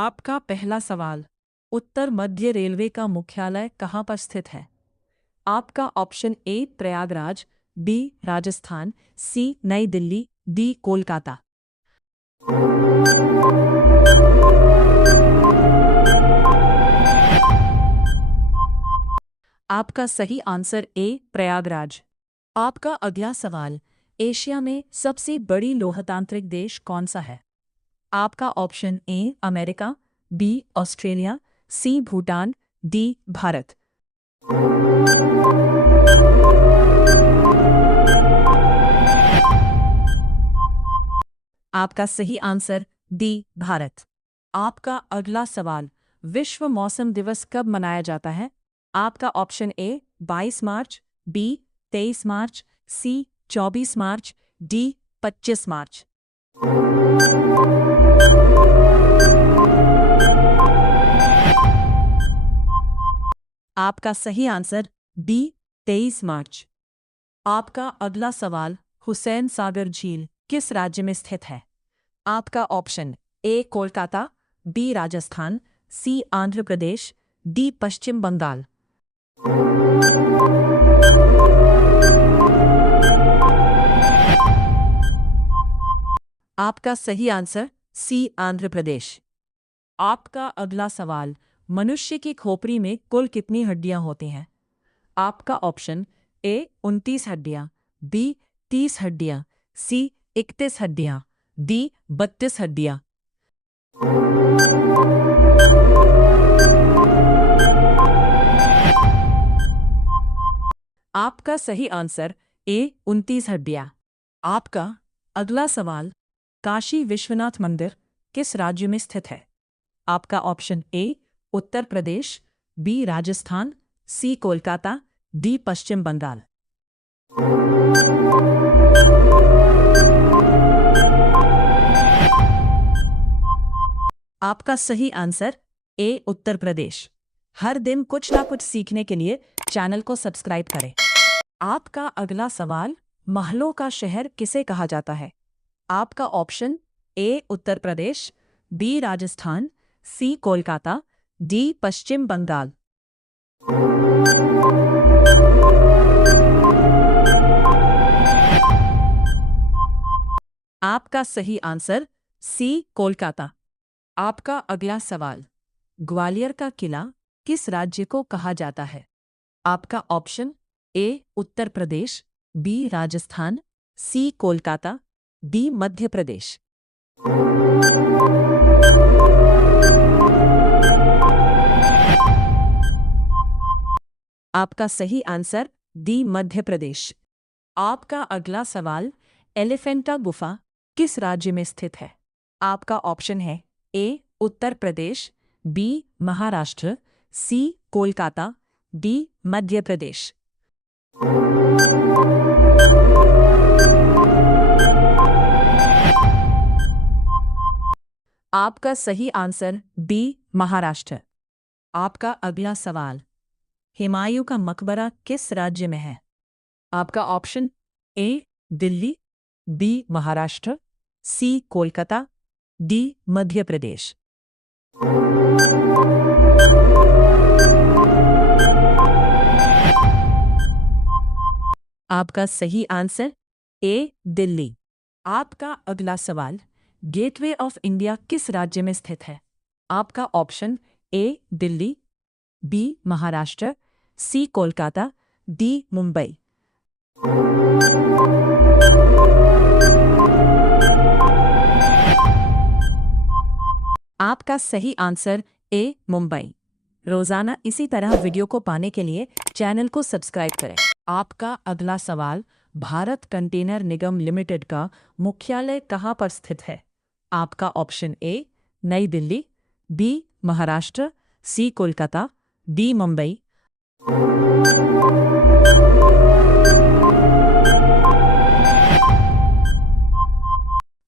आपका पहला सवाल, उत्तर मध्य रेलवे का मुख्यालय कहाँ पर स्थित है? आपका option A Prayagraj, B Rajasthan, C New Delhi, D Kolkata. आपका सही आंसर ए प्रयागराज। आपका अगला सवाल, एशिया में सबसे बड़ी लोकतांत्रिक देश कौन सा है? आपका option A America, B Australia, C Bhutan, D Bharat. आपका सही आंसर डी भारत। आपका अगला सवाल, विश्व मौसम दिवस कब मनाया जाता है? आपका option A 22 March, B 23 March, C 24 March, D 25 March. आपका सही आंसर बी 23 मार्च। आपका अगला सवाल, हुसैन सागर झील किस राज्य में स्थित है? आपका option A Kolkata, B Rajasthan, C Andhra Pradesh, D Paschim Bengal. आपका सही आंसर सी आंध्र प्रदेश। आपका अगला सवाल, मनुष्य की खोपड़ी में कुल कितनी हड्डियां होती हैं? आपका ऑप्शन ए 29 हड्डियां, बी 30 हड्डियां, सी 31 हड्डियां, डी 32 हड्डियां। आपका सही आंसर ए 29 हड्डियां। आपका अगला सवाल, काशी विश्वनाथ मंदिर किस राज्य में स्थित है? आपका option A Uttar Pradesh, B Rajasthan, C Kolkata, D Paschim Bengal. आपका सही आंसर ए उत्तर प्रदेश। हर दिन कुछ ना कुछ सीखने के लिए चैनल को सब्सक्राइब करें। आपका अगला सवाल, महलों का शहर किसे कहा जाता है? आपका option A Uttar Pradesh, B Rajasthan, C Kolkata, D Paschim Bengal. आपका सही आंसर सी कोलकाता। आपका अगला सवाल, ग्वालियर का किला किस राज्य को कहा जाता है? आपका option A Uttar Pradesh, B Rajasthan, C Kolkata, D Madhya Pradesh. आपका सही आंसर डी मध्य प्रदेश। आपका अगला सवाल, एलिफेंटा गुफा किस राज्य में स्थित है? आपका ऑप्शन है ए Uttar Pradesh, B Maharashtra, C Kolkata, D Madhya Pradesh. आपका सही आंसर बी महाराष्ट्र। आपका अगला सवाल, हुमायूं का मकबरा किस राज्य में है? आपका option A Delhi, B Maharashtra, C Kolkata, D Madhya Pradesh. आपका सही आंसर ए दिल्ली। आपका अगला सवाल, गेटवे ऑफ इंडिया किस राज्य में स्थित है? आपका option A Delhi, B Maharashtra, C Kolkata, D Mumbai. आपका सही आंसर ए मुंबई। रोजाना इसी तरह वीडियो को पाने के लिए चैनल को सब्सक्राइब करें। आपका अगला सवाल, भारत कंटेनर निगम लिमिटेड का मुख्यालय कहाँ पर स्थित है? आपका ऑप्शन ए नई Delhi, B Maharashtra, C Kolkata, D Mumbai.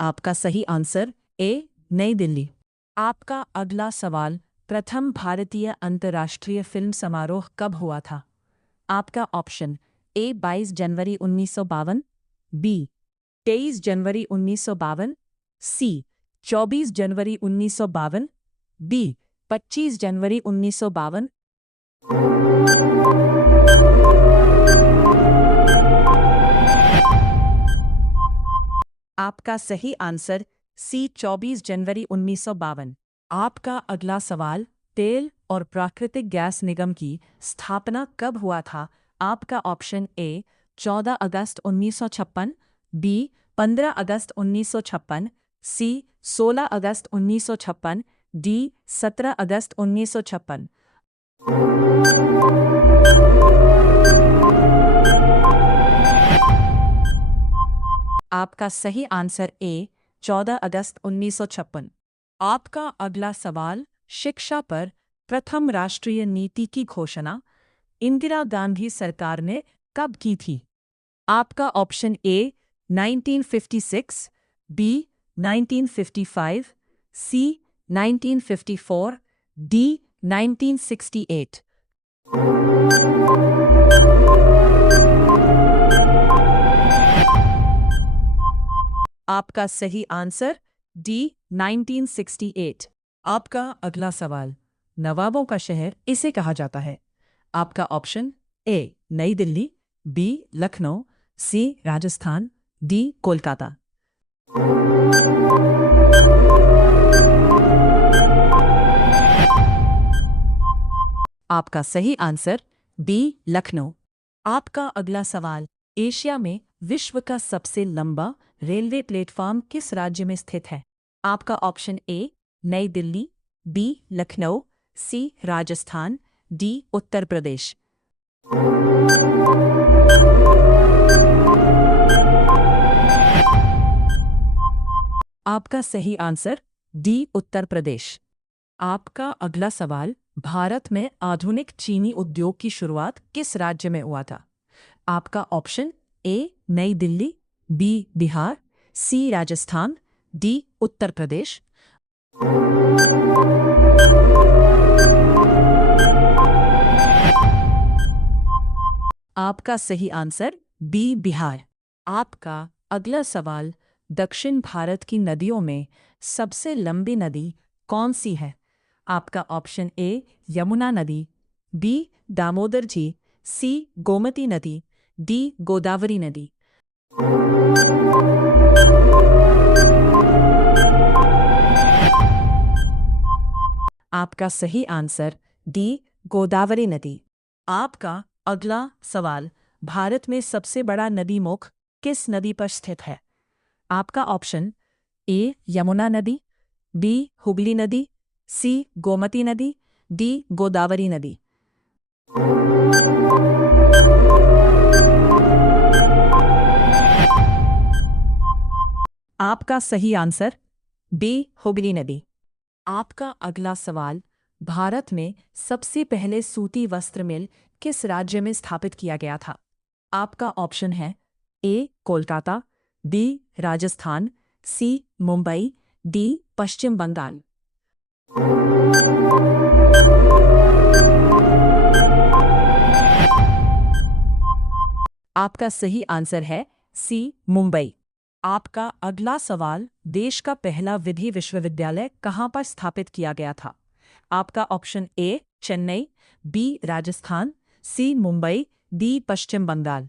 आपका सही आंसर ए नई दिल्ली। आपका अगला सवाल, प्रथम भारतीय अंतर्राष्ट्रीय फिल्म समारोह कब हुआ था? आपका ऑप्शन ए 22 जनवरी 1952, बी 23 जनवरी 1952, सी 24 जनवरी 1952, बी 25 जनवरी 1952, आपका सही आंसर सी 24 जनवरी 1952। आपका अगला सवाल, तेल और प्राकृतिक गैस निगम की स्थापना कब हुआ था? आपका ऑप्शन ए 14 अगस्त 1956, बी 15 अगस्त 1956, सी 16 अगस्त 1956, डी 17 अगस्त 1956। आपका सही आंसर ए 14 अगस्त 1956। आपका अगला सवाल, शिक्षा पर प्रथम राष्ट्रीय नीति की घोषणा इंदिरा गांधी सरकार ने कब की थी? आपका option A 1956, B 1955, C 1954, D 1968। आपका सही आंसर डी 1968। आपका अगला सवाल, नवाबों का शहर इसे कहा जाता है। आपका ऑप्शन ए नई दिल्ली, बी लखनऊ, सी राजस्थान, डी कोलकाता। आपका सही आंसर बी लखनऊ। आपका अगला सवाल, एशिया में विश्व का सबसे लंबा रेलवे प्लेटफॉर्म किस राज्य में स्थित है? आपका ऑप्शन ए नई दिल्ली, बी लखनऊ, सी राजस्थान, डी उत्तर प्रदेश। आपका सही आंसर डी उत्तर प्रदेश। आपका अगला सवाल, भारत में आधुनिक चीनी उद्योग की शुरुआत किस राज्य में हुआ था? आपका ऑप्शन ए नई दिल्ली, बी बिहार, सी राजस्थान, डी उत्तर प्रदेश। आपका सही आंसर बी बिहार। आपका अगला सवाल, दक्षिण भारत की नदियों में सबसे लंबी नदी कौन सी है? आपका ऑप्शन ए यमुना नदी, बी दामोदर जी, सी गोमती नदी, डी गोदावरी नदी। आपका सही आंसर डी गोदावरी नदी। आपका अगला सवाल, भारत में सबसे बड़ा नदी मुख किस नदी पर स्थित है? आपका ऑप्शन ए यमुना नदी, बी हुगली नदी, सी गोमती नदी, डी गोदावरी नदी। आपका सही आंसर बी हुगली नदी। आपका अगला सवाल, भारत में सबसे पहले सूती वस्त्र मिल किस राज्य में स्थापित किया गया था? आपका ऑप्शन है ए Kolkata, B Rajasthan, C Mumbai, D Paschim Bengal. आपका सही आंसर है सी मुंबई। आपका अगला सवाल, देश का पहला विधि विश्वविद्यालय कहाँ पर स्थापित किया गया था? आपका option A Chennai, B Rajasthan, C Mumbai, D Paschim Bengal.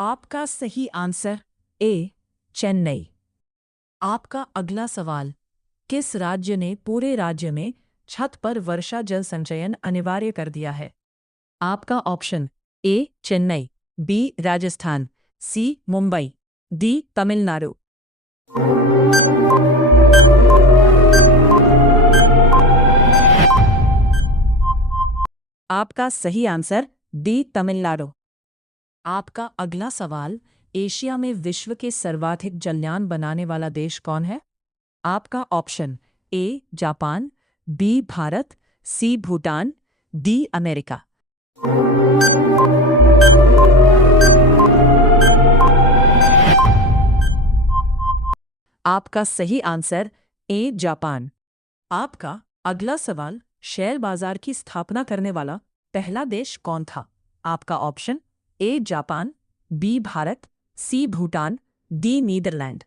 आपका सही आंसर ए चेन्नई। आपका अगला सवाल, किस राज्य ने पूरे राज्य में छत पर वर्षा जल संचयन अनिवार्य कर दिया है? आपका option A Chennai, B Rajasthan, C Mumbai, D Tamil Nadu. आपका सही आंसर डी तमिलनाडु। आपका अगला सवाल, एशिया में विश्व के सर्वाधिक जलयान बनाने वाला देश कौन है? आपका option A Japan, B Bharat, C Bhutan, D America. आपका सही आंसर ए जापान। आपका अगला सवाल, शेयर बाजार की स्थापना करने वाला पहला देश कौन था? आपका option A Japan, B Bharat, C Bhutan, D Netherland.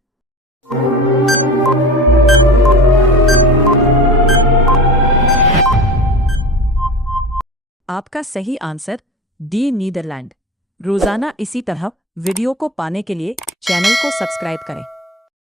आपका सही आंसर डी नीदरलैंड। रोजाना इसी तरह वीडियो को पाने के लिए चैनल को सब्सक्राइब करें।